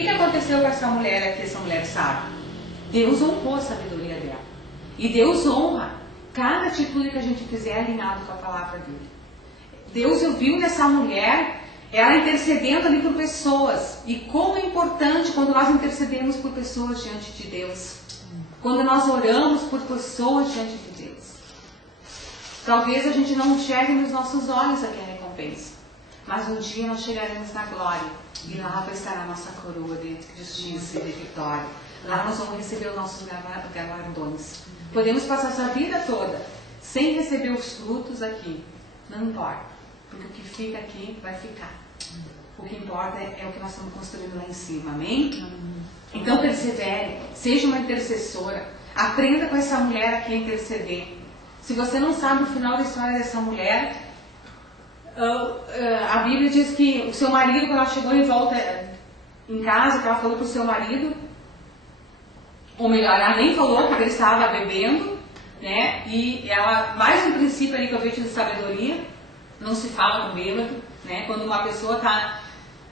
O que aconteceu com essa mulher aqui, essa mulher sábia? Deus honrou a sabedoria dela. E Deus honra cada atitude que a gente fizer alinhado com a palavra dele. Deus viu nessa mulher, ela intercedendo ali por pessoas. E como é importante quando nós intercedemos por pessoas diante de Deus. Quando nós oramos por pessoas diante de Deus. Talvez a gente não enxergue nos nossos olhos aqui a recompensa. Mas um dia nós chegaremos na glória. E lá vai estar a nossa coroa de justiça e de vitória. Lá nós vamos receber os nossos galardões. Podemos passar essa vida toda sem receber os frutos aqui. Não importa. Porque o que fica aqui vai ficar. O que importa é o que nós estamos construindo lá em cima. Amém? Então persevere. Seja uma intercessora. Aprenda com essa mulher aqui a interceder. Se você não sabe o final da história dessa mulher, a Bíblia diz que o seu marido, quando ela chegou em volta em casa, que ela falou para o seu marido, ou melhor, ela nem falou porque ele estava bebendo, né? E ela, mais um princípio ali que eu vejo de sabedoria, não se fala com bêbado, né? Quando uma pessoa está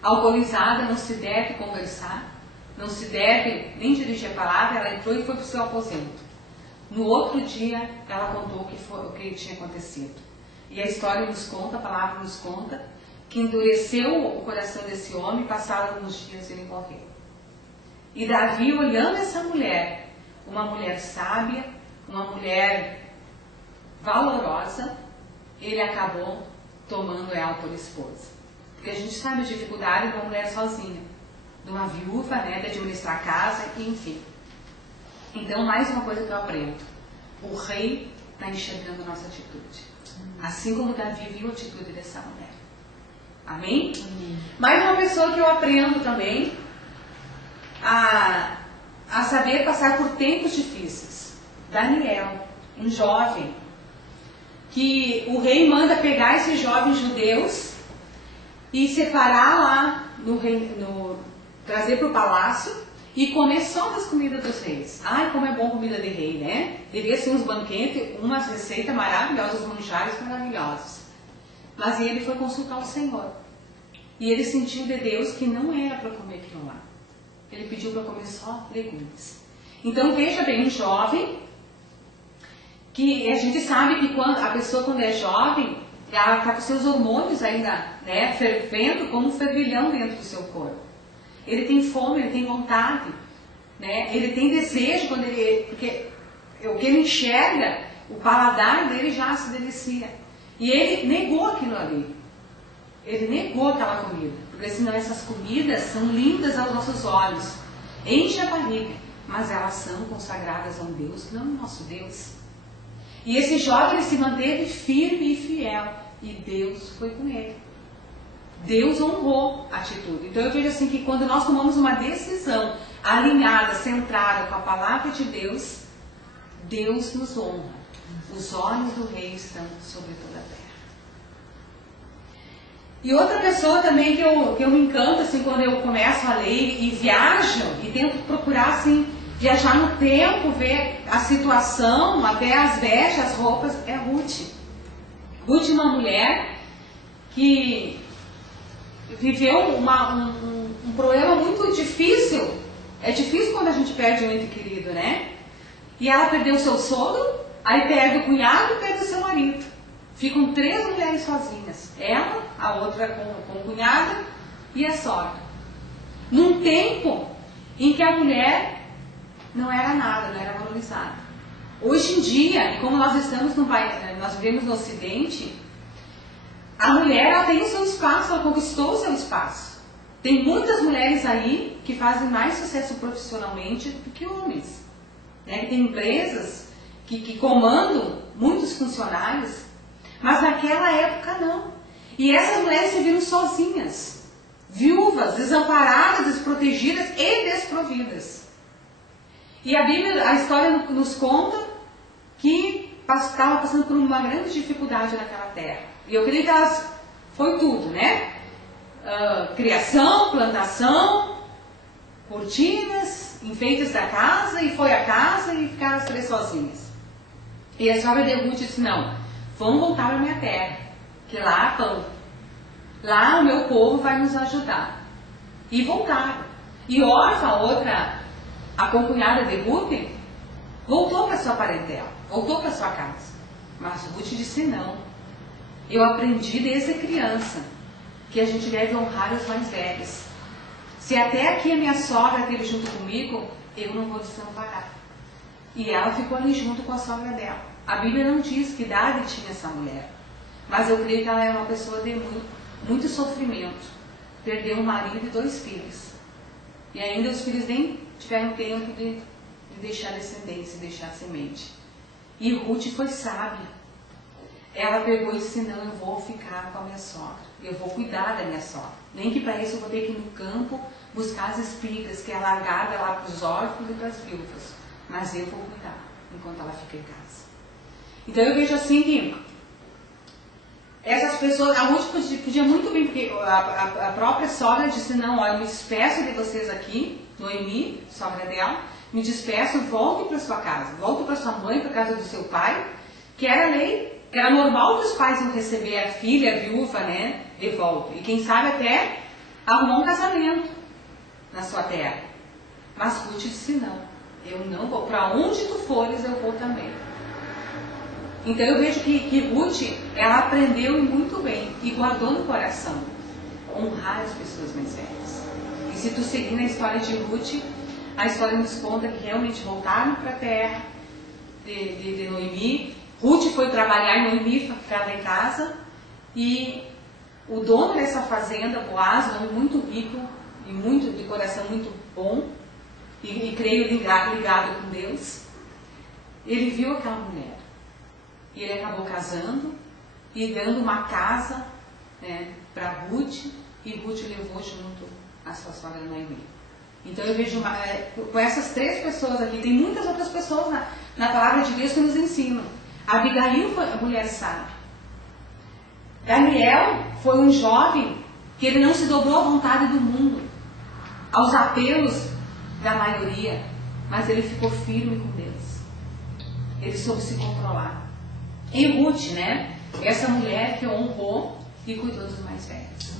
alcoolizada, não se deve conversar, não se deve nem dirigir a palavra. Ela entrou e foi para o seu aposento. No outro dia, ela contou o que tinha acontecido. E a história nos conta, a palavra nos conta, que endureceu o coração desse homem, passaram alguns dias e ele morreu. E Davi, olhando essa mulher, uma mulher sábia, uma mulher valorosa, ele acabou tomando ela por esposa. Porque a gente sabe a dificuldade de uma mulher sozinha, de uma viúva, né, de administrar a casa, enfim. Então, mais uma coisa que eu aprendo. O rei está enxergando a nossa atitude. Assim como Davi viu a atitude dessa mulher. Amém? Amém. Mais uma pessoa que eu aprendo também a saber passar por tempos difíceis. Daniel, um jovem, que o rei manda pegar esses jovens judeus e separar lá trazer para o palácio e comer só das comidas dos reis. Ai, como é bom comida de rei, né? Devia ser uns banquetes, umas receitas maravilhosas, uns manjares maravilhosos. Mas ele foi consultar o Senhor. E ele sentiu de Deus que não era para comer aquilo lá. Ele pediu para comer só legumes. Então veja bem, um jovem, que a gente sabe que a pessoa quando é jovem, ela está com seus hormônios ainda, né, fervendo como um fervilhão dentro do seu corpo. Ele tem fome, ele tem vontade, né? Ele tem desejo, porque o que ele enxerga, o paladar dele já se delicia. E ele negou aquilo ali. Ele negou aquela comida. Porque senão essas comidas são lindas aos nossos olhos. Enche a barriga, mas elas são consagradas a um Deus que não é o nosso Deus. E esse jovem ele se manteve firme e fiel. E Deus foi com ele. Deus honrou a atitude. Então eu vejo assim que quando nós tomamos uma decisão alinhada, centrada com a palavra de Deus, Deus nos honra. Os olhos do rei estão sobre toda a terra. E outra pessoa também que eu me encanto assim, quando eu começo a ler e viajo e tento procurar assim, viajar no tempo, ver a situação, até as vestes, as roupas, é Ruth. Ruth é uma mulher que viveu um problema muito difícil. É difícil quando a gente perde um ente querido, né? E ela perdeu o seu sogro, aí perde o cunhado e perde o seu marido. Ficam 3 mulheres sozinhas. Ela, a outra com o cunhado e a sogra. Num tempo em que a mulher não era nada, não era valorizada. Hoje em dia, e como nós estamos nós vivemos no Ocidente, a mulher ela tem o seu espaço, ela conquistou o seu espaço. Tem muitas mulheres aí que fazem mais sucesso profissionalmente do que homens. Né? Que tem empresas que comandam muitos funcionários, mas naquela época não. E essas mulheres se viram sozinhas, viúvas, desamparadas, desprotegidas e desprovidas. E a Bíblia, a história nos conta que estava passando por uma grande dificuldade naquela terra. E eu creio que foi tudo, né? Criação, plantação, cortinas, enfeites da casa, e foi a casa e ficaram as 3 sozinhas. E a sogra de Ruth disse, não, vamos voltar para a minha terra, que lá há pão. Lá o meu povo vai nos ajudar. E voltaram. E Orfa, a concunhada de Ruth, voltou para sua parentela, voltou para sua casa. Mas Ruth disse não. Eu aprendi desde criança que a gente deve honrar os mais velhos. Se até aqui a minha sogra esteve junto comigo, eu não vou desamparar. E ela ficou ali junto com a sogra dela. A Bíblia não diz que idade tinha essa mulher, mas eu creio que ela era uma pessoa de muito sofrimento. Perdeu um marido e 2 filhos. E ainda os filhos nem tiveram tempo de deixar descendência, deixar semente. E Ruth foi sábia. Ela pegou e disse, não, eu vou ficar com a minha sogra. Eu vou cuidar da minha sogra. Nem que para isso eu vou ter que ir no campo buscar as espigas, que é largada lá para os órfãos e para as viúvas. Mas eu vou cuidar, enquanto ela fica em casa. Então eu vejo assim que essas pessoas, a Ruth podia muito bem, porque a própria sogra disse, não, olha, eu me despeço de vocês aqui, Noemi, sogra dela, me despeço, volte para sua casa, volte para sua mãe, para a casa do seu pai, que era lei, que era normal que os pais iam receber a filha, a viúva, né, de volta. E quem sabe até arrumar um casamento na sua terra. Mas Ruth disse, não, eu não vou, para onde tu fores eu vou também. Então eu vejo que Ruth, ela aprendeu muito bem e guardou no coração honrar as pessoas mais velhas. E se tu seguir na história de Ruth, a história nos conta que realmente voltaram para a terra de Noemi. Ruth foi trabalhar e Noemi ficava em casa. E o dono dessa fazenda, Boaz, um homem muito rico e muito de coração muito bom, e creio ligado com Deus, ele viu aquela mulher. E ele acabou casando e dando uma casa, né, para Ruth, e Ruth levou junto a sua sogra Noemi. Então eu vejo com essas 3 pessoas aqui, tem muitas outras pessoas na palavra de Deus que nos ensinam. Abigail foi a mulher sábia. Daniel foi um jovem que ele não se dobrou à vontade do mundo, aos apelos da maioria, mas ele ficou firme com Deus. Ele soube se controlar. E Ruth, né? Essa mulher que honrou e cuidou dos mais velhos.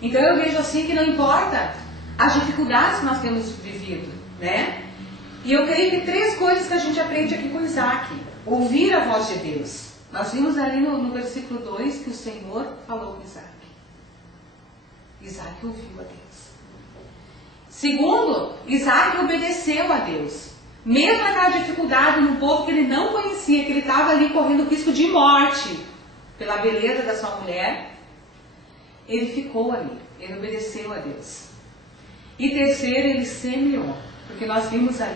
Então eu vejo assim que não importa as dificuldades que nós temos vivido, né? E eu creio que 3 coisas que a gente aprende aqui com Isaac. Ouvir a voz de Deus. Nós vimos ali no versículo 2 que o Senhor falou com Isaac. Isaac ouviu a Deus. Segundo, Isaac obedeceu a Deus. Mesmo naquela dificuldade num povo que ele não conhecia, que ele estava ali correndo risco de morte pela beleza da sua mulher, ele ficou ali, ele obedeceu a Deus. E terceiro, ele semeou, porque nós vimos ali